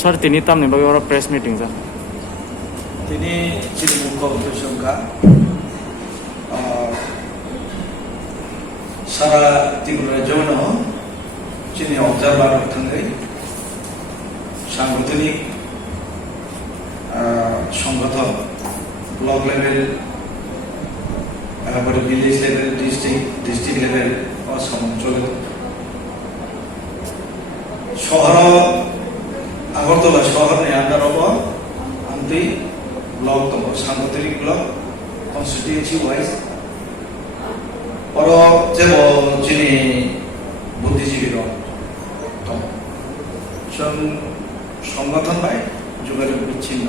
Sir তিনি তামনি বাগে ওরা প্রেস মিটিং স্যার তিনি যিনি মুখ্য উদ্দেশ্যকা সারা ত্রিপুরা রাজ্যনো যিনি অবজারভার থাঙ্গাই সাংগঠনিক সংগঠন block level village level district level অঞ্চলে শহর আগরতলা শহরनि आन्दाराव आंतै ब्लक दङ सांगठनिक ब्लक कन्स्टिट्युएन्सि वाइज अरो जेबो जिनि बुद्धिजीवी दं जों संगठन बाय जुगाजोग बिच्छिन्न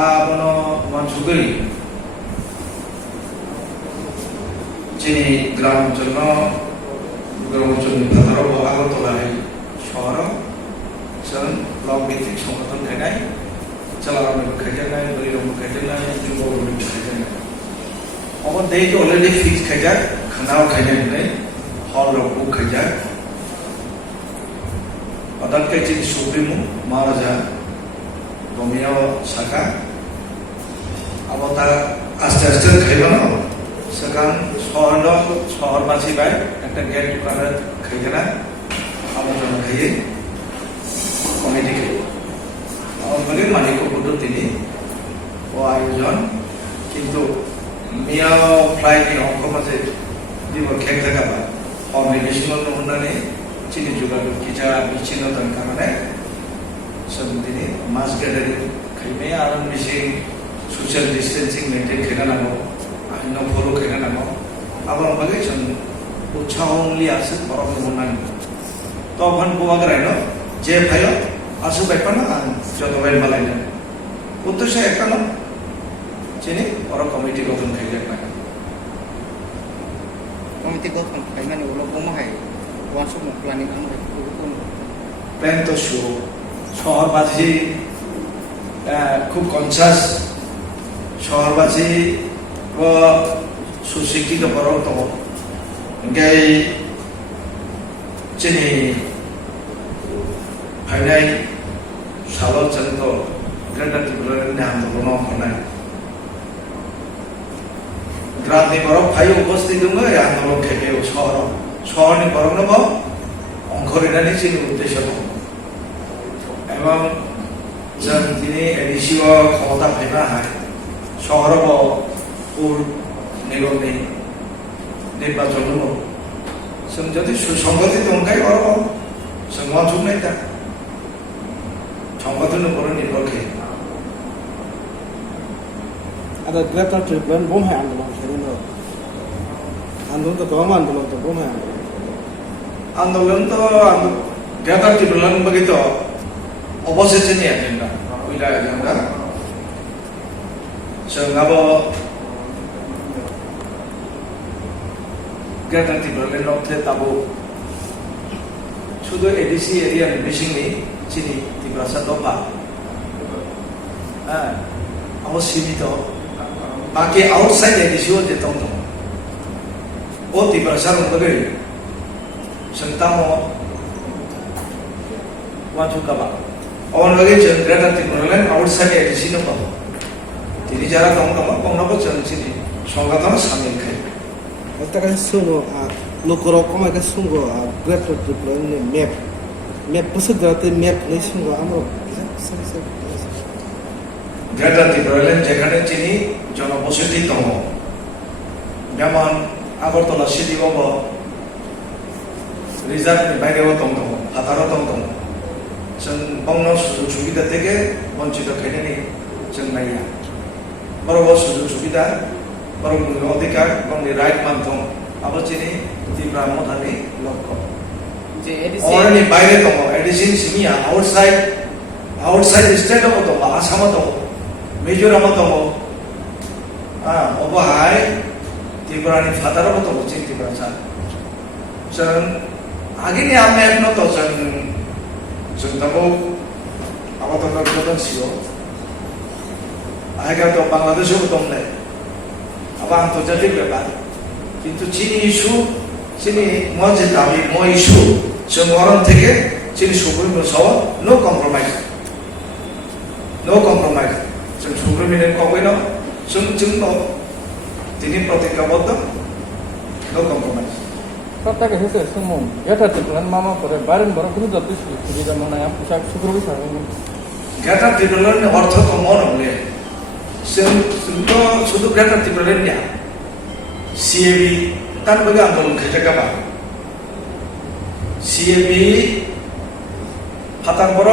आबनो मानसुगै जिनि ग्राम अञ्चलनि भाताराव আগরতলা शहर जों ब्लक भित्तिक संगठन खायनाय चलारामनिबो खायजानाय बोरिरामबो खायजानाय जुगावबो खायजानाय अब डेट अलरेडी फिक्स खायजाक खानाव खायनाय होननाय हलरावबो खायजाक अदाल काइटिन सुप्रिमो महाराजा गमियाव साका अब ता आस्ते आस्ते खायबानो सिगां शहर बासिबाय একটা গেট দোকানে খাইজানা আলোচনা খাইয়ে কমিটি আমাদের মালিকও তিনি ও আয়োজন কিন্তু মিয়া ফ্লাইটनि অঙ্ক মাঝে দিব খেক থাকাবা অবলিগেশন অনুদানে চিনি যোগাযোগ কিছা বিচ্ছিন্নতার কারণে তিনি মাস গ্যাদারিং খাইবে আর বেশি সোশ্যাল ডিস্টেন্সিং মেনটেন খেলা নাগো আইন ফলো খেলা নাগো আবার বাগে जों उत्साहंलि आसि बरफ मोननांगौ तखन बुवाग्रायनो जे फायो आसु बायपाना आं जतबाय मालायनो उद्देश्य एकटानो जेने बरफ कमिटि गठन खायजानाय कमिटि गठन खायनानै उनाव बुंमाहाय वन समाव प्लानिं प्लान तो शो शहरबासि खूब कनसास शहरबासि सुशिक्षित बरफ दङ गाय चिनी फाइनाय साल चंद ग्रेटर त्रिपुरानि आंदोलन होनाय ग्रामनि बरफ फाइ उपस्थित दङ आंदोलन खेके शहरनि बरफनबो अंखरिनानै जोंनि उद्देश्य दं एवं जों दिनै एडिसिअ क्षमता फैनो हाय शहराव पुर निगमनि निर्वाचन दङ जों जुदि सुसंगठित अंखाय अरो जों मानसुकनाय दा संगठन पर निर्भर खायो ada greater triplan bom hai आंदोलन तो तमाम आंदोलन तो बम है आंदोलन तो greater triplan begitu opposition ni agenda wilayah agenda जों abo Greater Tripura Norte tabu sudah edisi area ni bising sini Tripura Dopa awak sini tu bagi outside edisi itu tong oh Tripura Sarung bagi sentamo wajib kaba orang lagi jen Greater Tripura lain outside edisi tu kaba jadi jarak tong kong nabo jen sini संगठन शामिल खाई Kita sungguh lokal koma kita sungguh greater triplan ni map pusat berarti map ni sungguh amro greater triplan যেখানে চিনি জনবসতি দङ যেমন Agartala city Bob রিজার্ভनि বাইরেও দङ হাতারাव दङ जों बंनो सुजुग सुबिदा থেকে বঞ্চিত খাইनायनि जों नाया बर'बो सुजुग सुबिदा बर'नि अधिकार गावनि राइट मानथं आबो चिनि त्रिपुरा मथानि लक्ष्य जे अरनि बायरे दङ एडिसिन सिमिया आउटसाइड स्टेटआव दङ आसामाव दङ मिजोरामाव दङ अबहाय त्रिपुरानि फादाराव दङ चिनि त्रिपुरा जों आगिनि आमेनो तो जों दाबो आबादनो गोदान सियो आइगा तो बांग्लादेशआव दंले अब आंतर्जातिक ব্যাপার কিন্তু চিনি ইস্যু চিনি মজে দাবি মো ইস্যু जों अरन থেকে जोंनि सुप्रिम साव नो कम्प्रमाइज जों सुप्रिम कवेनो जों दिनै प्रतिज्ञाबद्ध no compromise Kata ke hese semua, ya tadi bulan mama pada bareng bareng itu jatuh sih, jadi mana yang pusat syukur bisa kan? Greater ত্রিপুরার অর্থ তো মন হলে শুধু গ্রেটার ত্রিপুরার নিয়া সিএবি তার বগে আন্দোলন খেতে গাবা সিএবি হাতার বড়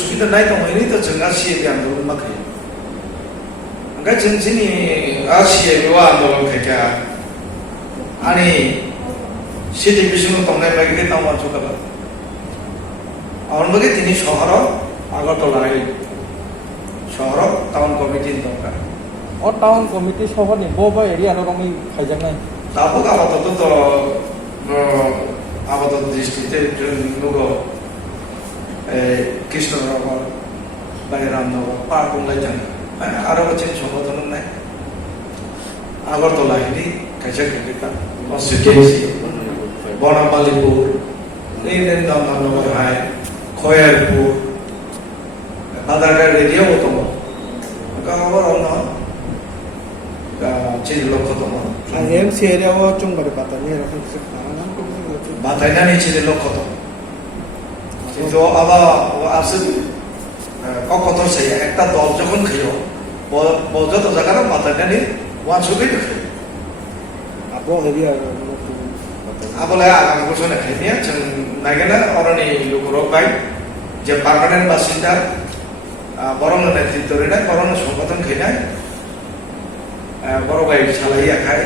সুবিধা নাই তো হয়নি তো जोंहा সিএবি আন্দোলন মাখাই ओंखाय जों जोंनि सिएबि आन्दोलन खायखा आंनि सिटि बिजों थांनाय बायदि टाउन जौगाबाय आउनबगे दिनै सहराव আগরতলায় শহর টাউন কমিটির দরকার Oh tahun komite শহর নি ববা এরিয়া আর আমি খাইজাং নাই তারপর আপাতত তো আপাতত দৃষ্টিতে লোক কৃষ্ণনগর বাইরামনগর পার্কলাই যান আরো হচ্ছে সংগঠন নাই আগরতলা হিদি খাইছে খাইকা কনস্টিটিউয়েন্সি বনামালীপুর এই Nandannagar high Khayarpur Badargar area utama. Kalau orang ciri lokal utama. yang si area wa chung pada batanya rakan sekarang kan bisa Batanya ni ciri lokal utama. Itu apa asal kau kotor saya. Ekta dol jokon khayo. Bojo to jaga batanya ni wan sugi tu. apa area Apa lah agak kurang nak khayo. Ceng nagena orang ni lukurok baik. Je permanent basinda. বরং নেতৃত্ব রেনা বরং সংগঠন খেয়ে বড় ভাই চালাইয়া খায়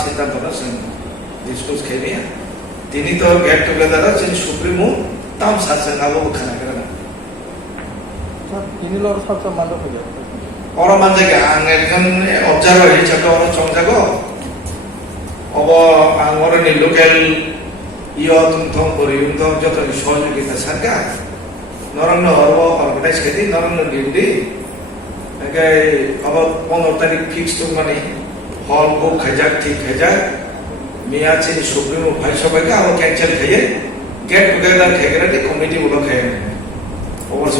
সিদ্ধান্তটা ডিসকাস খেয়ে তিনি তো গেট টুগেদার আছেন সুপ্রিমো তাম সাথে আবো খানা করে না ini lor sab mandok aja. orang manjaga ang একজন অবজারভার হিসেবে ওরা চংজাগো অব আং ওরা নি লোকাল ইয় তুমথম পরিউমথম যত সহযোগিতা সাকা নরন্ন হরব অর্গানাইজ খেতে নরন্ন ডিন্ডি আবার 15 তারিখ ফিক্স তো মানে হল বুক খাইজাক ঠিক খাইজাক মিয়া চিনি সুপ্রিমো ভাই সবাইকে আবার ক্যান্সেল খাইয়ে গেট টুগেদার খেয়ে কমিটি গুলো খেয়ে ওভার